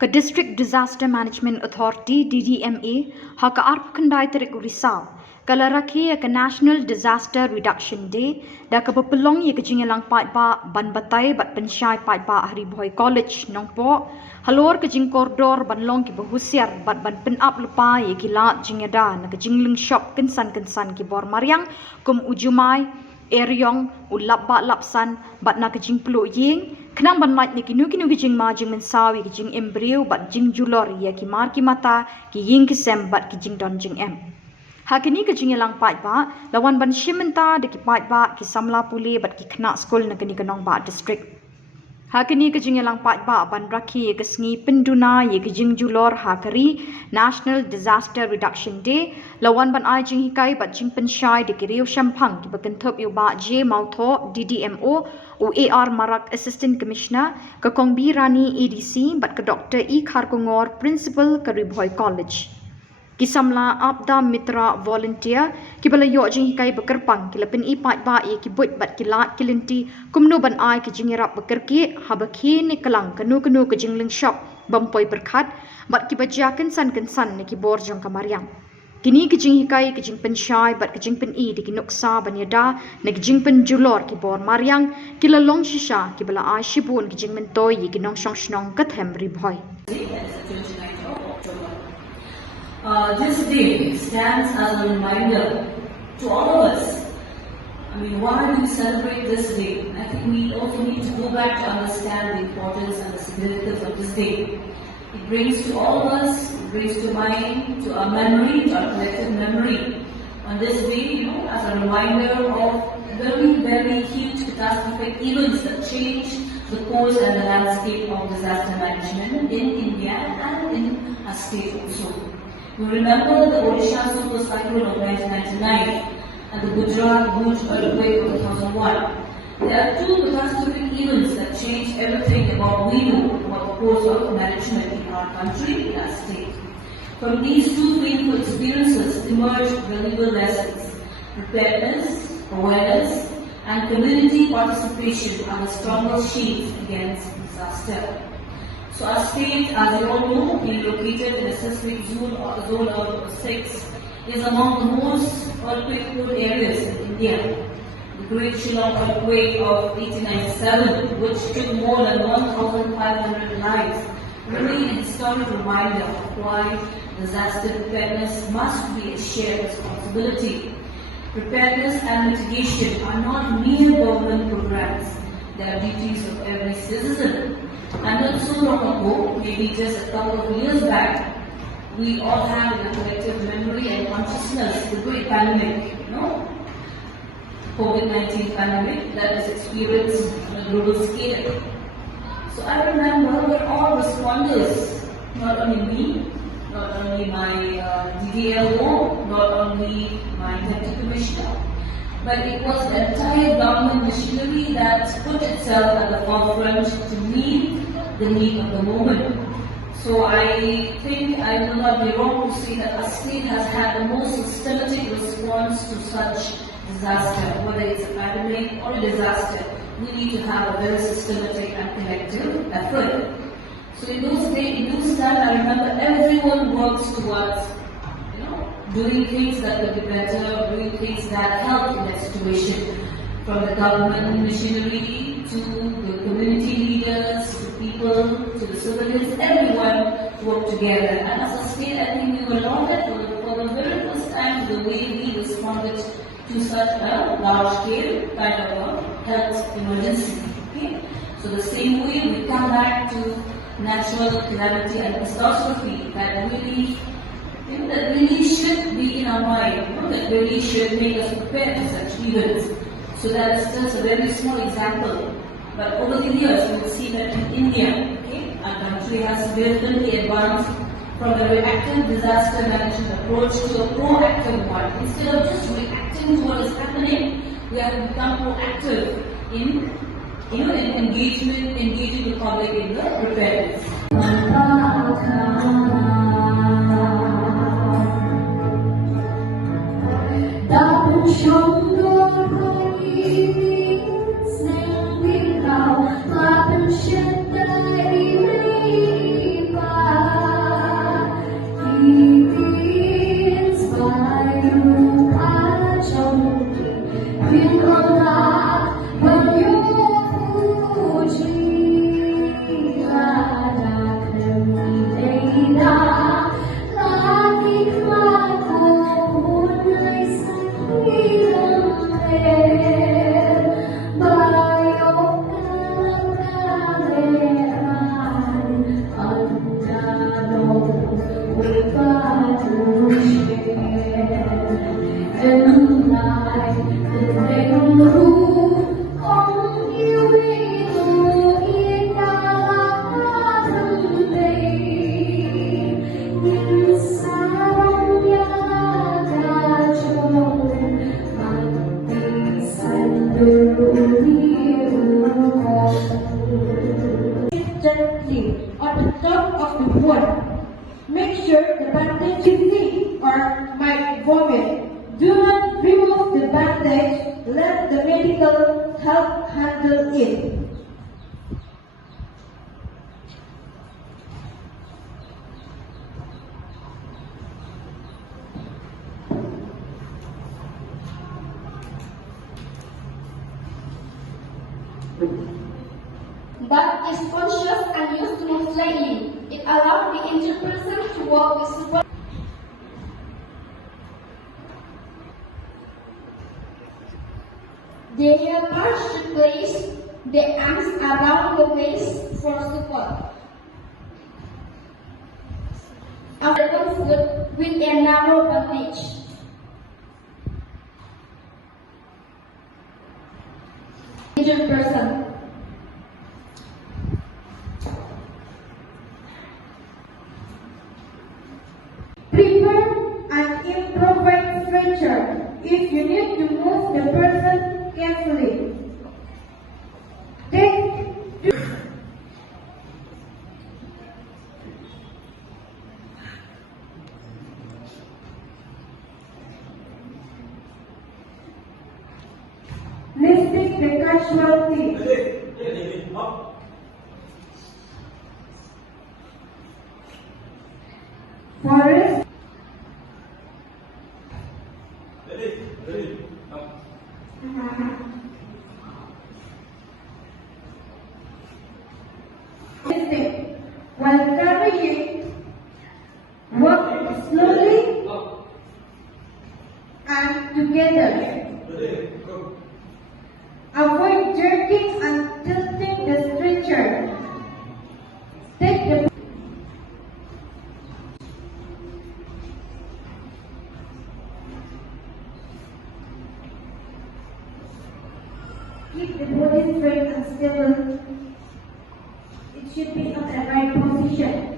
Ka District Disaster Management Authority DDMA ha ka arp kandai terik Risau kala Rakhe ka National Disaster Reduction Day da ka papelong ye ka jingelang pai ba ban batai bat pensyai pai ba Hari Boy College Nongpoh halor ka jing koridor ban long ki bahusiar bat ban pen up lupa ye kila jingeda na ka jingling shop kensan ki bor mariang kum ujumai Eryong ulap lapsan bat na ka jing peluk ying kenang ban light ni kinu ki jing ma jing mensawi ki jing embryo bat jing julor ya ki mar ki mata ki ying ki sem bat ki jing don jing em hakini ka jing elang pai ba lawan ban shimenta de ki pai ba ki Samla puli bat ki khna school na kini kanong ba district hakini ka jing elang pai ba ban Rakhe ka sngi penduna ye ki jing julor hakari National Disaster Reduction Day lawan ban ai jing hikai bat jing pensyai de ki riu shampang ki bakenthop yu ba je mautho DDMO UAR Marak Assistant Commissioner ka Kongbi Rani ADC bat ka Dr. E Kharkongor Principal ka Ribhoy College ki Samla Abda Mitra Volunteer ki bala yo jing hikai bekerpang ki lapen I pai ba ye ki buit bat ki lat ki linti kumnu ban ai ki jing irap bekerki habakhi ni kalang kanu ka jing ling shop bampoi berkhat bat ki bajakan san ni ki bor jong kamariang kini ki jing hikai ki jing pensyai bat ki jing pen I di ki nuksa ban yada na ki jing pen julor ki bor mariang ki la long shisha ki bala ai shibun ki jing mentoi ye ki nong shong shnong ka them Ribhoy. This day stands as a reminder to all of us. I mean, why do we celebrate this day? I think we also need to go back to understand the importance and the significance of this day. It brings to all of us, it brings to mind, to our memory, to our collective memory. On this day, as a reminder of very huge catastrophic events that changed the course and the landscape of disaster management in India and in our state also. We remember the Odisha super cyclone of 1999 and the Gujarat Bhuj earthquake of 2001. There are two catastrophic events that changed everything about we know about the course of management in our country, in our state. From these two painful experiences emerged valuable lessons. Preparedness, awareness, and community participation are the strongest shields against disaster. So our state, as you all know, being located in a seismic zone of 6, is among the most earthquake-prone areas in India. The Great Shillong earthquake of 1897, which took more than 1,500 lives, remains a historic reminder of why disaster preparedness must be a shared responsibility. Preparedness and mitigation are not mere government programs, they are duties of every citizen. And not so long ago, maybe just a couple of years back, we all had in a collective memory and consciousness the great pandemic, COVID-19 pandemic that was experienced on a global scale. So I remember we're all responders, not only me, not only my DDLO, not only my Deputy Commissioner, but it was the entire government machinery that put itself at the forefront to meet the need of the moment. So I think I will not be wrong to say that our state has had the most systematic response to such disaster, whether it's a pandemic or a disaster. We need to have a very systematic and collective effort. So in those times, I remember everyone works towards doing things that could be better, doing things that help in that situation. From the government machinery to the community leaders, to people, to the civilians, everyone worked together. And as a state, I think we were lauded for the very first time the way we responded to such a large-scale kind of a health emergency. Okay? So the same way we come back to natural calamity and catastrophe that really should be in our mind, that really should make us prepare for such events. So that is just a very small example. But over the years, you will see that in India, our country has significantly advanced from a reactive disaster management approach to a proactive one. Instead of just reacting to what is happening, we have to become proactive in engaging the public in the preparedness. the wound. Make sure the bandage is thick or might vomit. Do not remove the bandage. Let the medical help handle it. But is conscious and used to move slightly. It allows the injured person to walk with support. The helper should place the arms around the waist for support. After one foot with a narrow bandage. Injured person. Prepare an improvised stretcher if you need to move the person carefully. Listing the casualty. Forest. Listing. While carrying, walk slowly and together. Avoid jerking and tilting the stretcher. Take the keep the body straight and stable. It should be on the right position.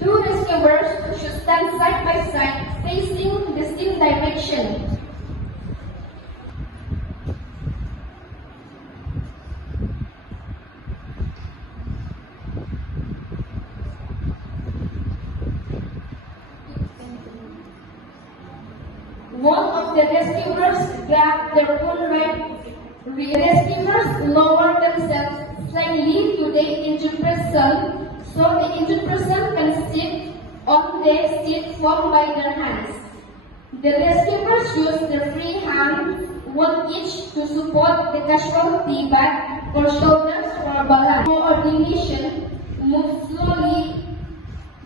Two rescuers should stand side by side, facing the same direction. One of the rescuers grabbed their own right. The rescuers lowered themselves slightly to the injured person, so the injured person can sit on the seat formed by their hands. The rescuers use their free hands, one each, to support the casualty back or shoulders for balance. Coordination, move slowly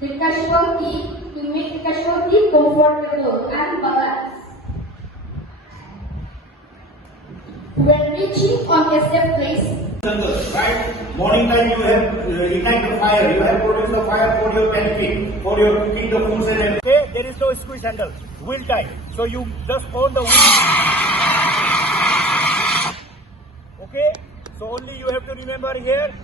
the casualty to make the casualty comfortable and balanced. When reaching on a safe place, right? Morning time you have ignite the fire, you have produced the fire for your benefit, for your cooking the foods and everything. Okay, there is no squeeze handle, wheel time. So you just on the wheel. Okay, so only you have to remember here,